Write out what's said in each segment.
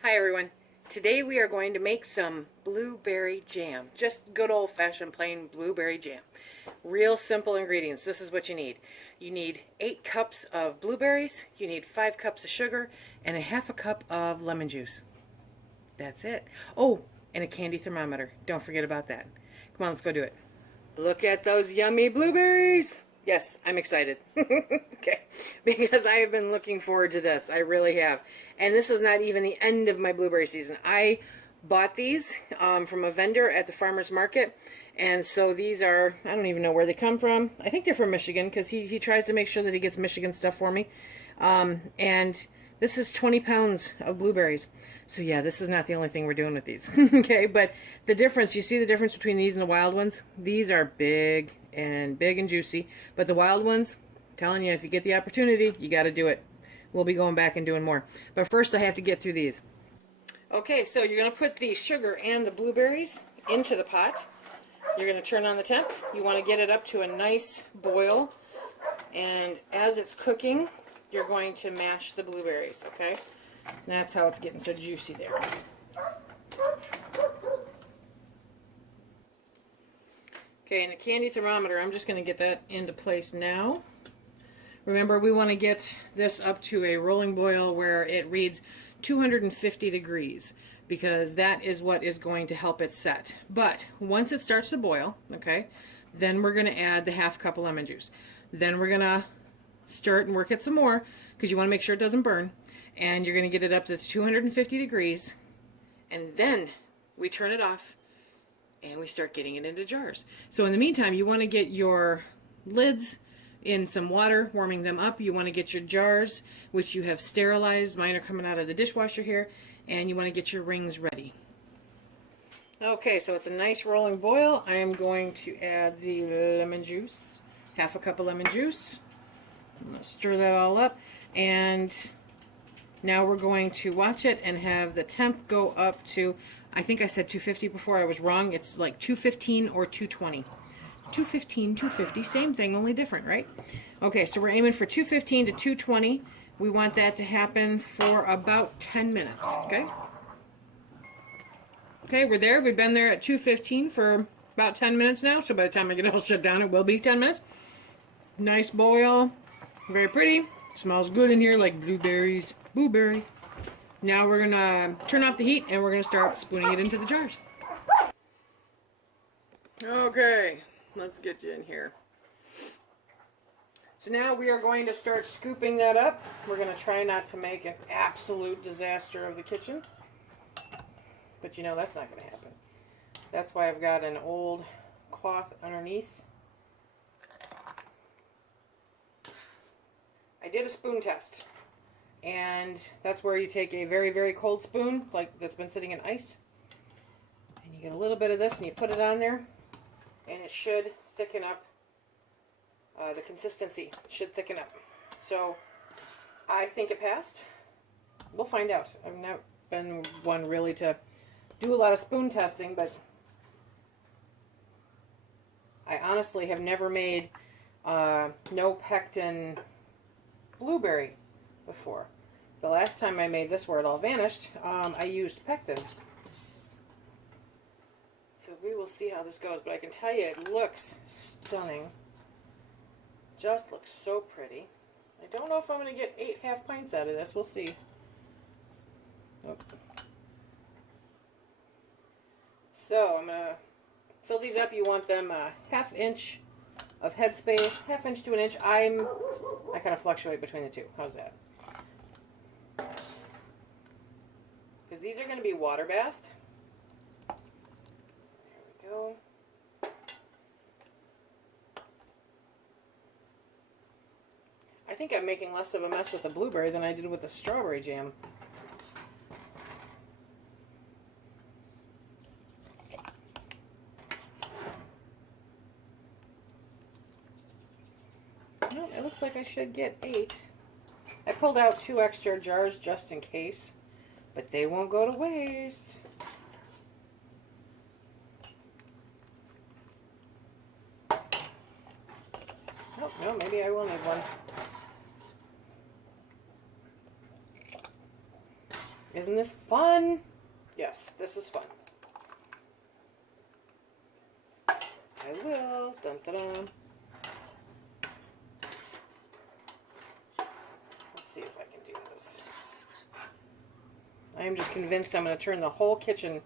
Hi everyone. Today we are going to make some blueberry jam. Just good old-fashioned plain blueberry jam. Real simple ingredients. This is what you need. You need 8 cups of blueberries, you need 5 cups of sugar, and a half a cup of lemon juice. That's it. Oh, and a candy thermometer. Don't forget about that. Come on, let's go do it. Look at those yummy blueberries! Yes, I'm excited. Okay, because I have been looking forward to this. I really have. And this is not even the end of my blueberry season. I bought these from a vendor at the farmer's market. And so these are, I don't even know where they come from. I think they're from Michigan because he tries to make sure that he gets Michigan stuff for me. And this is 20 pounds of blueberries. So yeah, this is not the only thing we're doing with these. Okay, but the difference, you see the difference between these and the wild ones? These are big and juicy, but the wild ones, I'm telling you, if you get the opportunity, you got to do it. We'll be going back and doing more. But first I have to get through these. Okay, so you're going to put the sugar and the blueberries into the pot. You're going to turn on the temp. You want to get it up to a nice boil. And as it's cooking, you're going to mash the blueberries, okay? And that's how it's getting so juicy there. Okay, and the candy thermometer, I'm just going to get that into place now. Remember, we want to get this up to a rolling boil where it reads 250 degrees because that is what is going to help it set. But once it starts to boil, okay, then we're going to add the half cup of lemon juice. Then we're going to stir it and work it some more because you want to make sure it doesn't burn. And you're going to get it up to 250 degrees. And then we turn it off and we start getting it into jars. So in the meantime, you want to get your lids in some water, warming them up. You want to get your jars, which you have sterilized. Mine are coming out of the dishwasher here. And you want to get your rings ready. Okay, so it's a nice rolling boil. I am going to add the lemon juice, half a cup of lemon juice. I'm going to stir that all up. And now we're going to watch it and have the temp go up to, I think I said 250 before. I was wrong. It's like 215 or 220. 215, 250, same thing, only different, right? Okay, so we're aiming for 215 to 220. We want that to happen for about 10 minutes, okay? Okay, we're there. We've been there at 215 for about 10 minutes now, so by the time I get it all shut down, it will be 10 minutes. Nice boil, very pretty. Smells good in here like blueberries. Blueberry. Now we're gonna turn off the heat and we're gonna start spooning it into the jars. Okay, let's get you in here. So now we are going to start scooping that up. We're going to try not to make an absolute disaster of the kitchen. But you know that's not going to happen. That's why I've got an old cloth underneath. I did a spoon test. And that's where you take a very, very cold spoon, like that's been sitting in ice. And you get a little bit of this and you put it on there. And it should thicken up. The consistency should thicken up. So I think it passed. We'll find out. I've not been one really to do a lot of spoon testing, but I honestly have never made no pectin blueberry before. The last time I made this where it all vanished, I used pectin. So we will see how this goes, but I can tell you it looks stunning. Just looks so pretty. I don't know if I'm going to get 8 half pints out of this. We'll see. Nope. So I'm going to fill these up. You want them a ½ inch of headspace, ½ inch to an inch. I kind of fluctuate between the two. How's that? Because these are going to be water bathed. There we go. I think I'm making less of a mess with the blueberry than I did with the strawberry jam. Well, it looks like I should get 8. I pulled out 2 extra jars just in case, but they won't go to waste. Oh, no, maybe I will need one. Isn't this fun? Yes, this is fun. I will. Dun, dun, dun. Let's see if I can do this. I am just convinced I'm going to turn the whole kitchen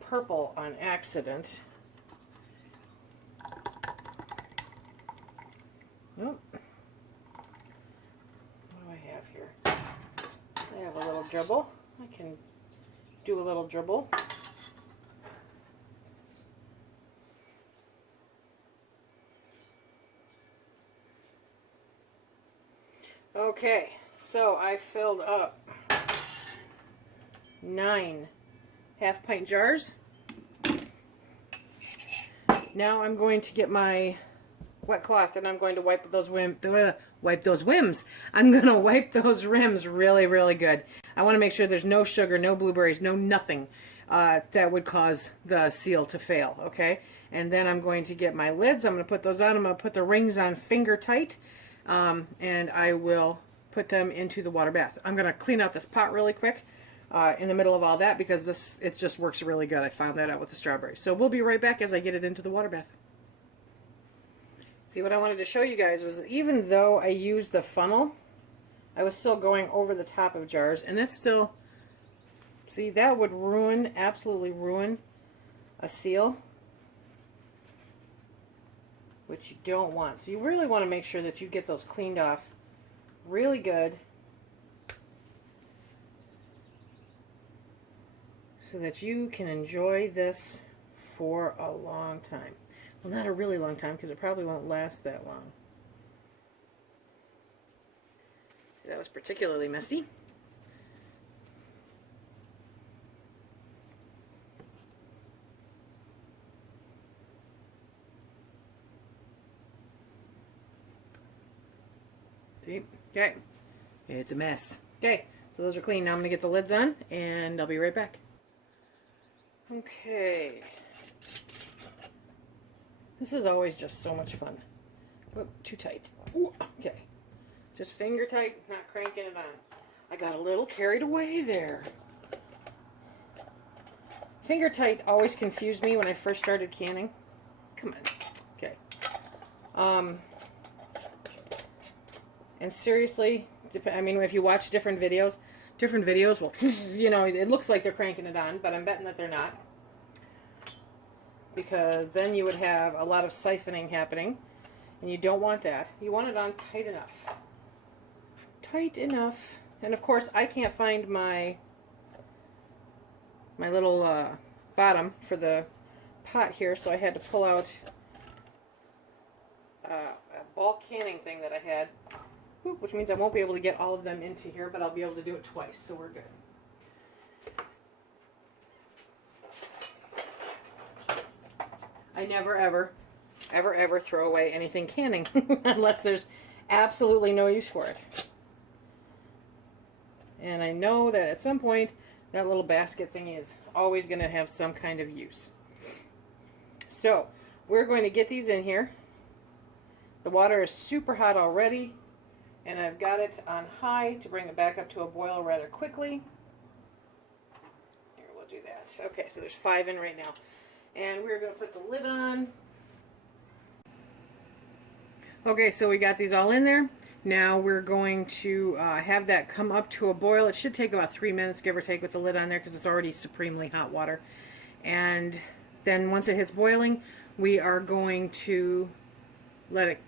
purple on accident. Nope. What do I have here? I have a little dribble. I can do a little dribble. Okay, so I filled up 9 half-pint jars. Now I'm going to get my wet cloth and I'm going to wipe those whims. I'm going to wipe those rims really, really good. I want to make sure there's no sugar, no blueberries, no nothing that would cause the seal to fail, okay? And then I'm going to get my lids. I'm going to put those on. I'm going to put the rings on finger tight. And I will put them into the water bath. I'm going to clean out this pot really quick in the middle of all that because it just works really good. I found that out with the strawberries. So we'll be right back as I get it into the water bath. See, what I wanted to show you guys was even though I used the funnel, I was still going over the top of jars, and that's still, see, that would ruin, absolutely ruin a seal, which you don't want. So you really want to make sure that you get those cleaned off really good so that you can enjoy this for a long time. Well, not a really long time because it probably won't last that long. That was particularly messy. See? Okay. It's a mess. Okay, so those are clean. Now I'm going to get the lids on, and I'll be right back. Okay. This is always just so much fun. Oh, too tight. Ooh, okay. Just finger tight, not cranking it on. I got a little carried away there. Finger tight always confused me when I first started canning. Come on. Okay. And seriously, I mean, if you watch different videos will, you know, it looks like they're cranking it on, but I'm betting that they're not. Because then you would have a lot of siphoning happening, and you don't want that. You want it on tight enough. Tight enough. And of course, I can't find my little bottom for the pot here, so I had to pull out a bulk canning thing that I had, which means I won't be able to get all of them into here, but I'll be able to do it twice, so we're good. I never, ever throw away anything canning unless there's absolutely no use for it. And I know that at some point that little basket thing is always going to have some kind of use. So we're going to get these in here. The water is super hot already, and I've got it on high to bring it back up to a boil rather quickly. Here, we'll do that. Okay, so there's 5 in right now. And we're going to put the lid on. Okay, so we got these all in there. Now we're going to have that come up to a boil. It should take about 3 minutes, give or take, with the lid on there because it's already supremely hot water. And then once it hits boiling, we are going to let it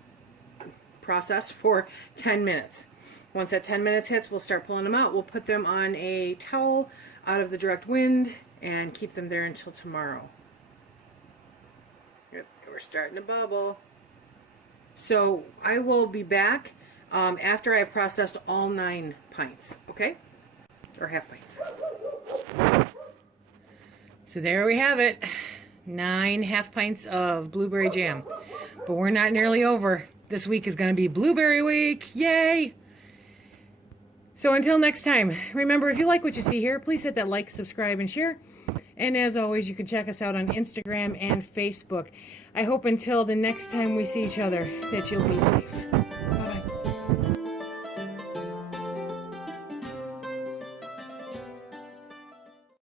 process for 10 minutes. Once that 10 minutes hits, we'll start pulling them out. We'll put them on a towel out of the direct wind and keep them there until tomorrow. Yep, we're starting to bubble. So I will be back after I've processed all 9 pints, okay? Or half pints. So there we have it. 9 half pints of blueberry jam. But we're not nearly over. This week is going to be blueberry week. Yay! So until next time, remember, if you like what you see here, please hit that like, subscribe, and share. And as always, you can check us out on Instagram and Facebook. I hope until the next time we see each other that you'll be safe.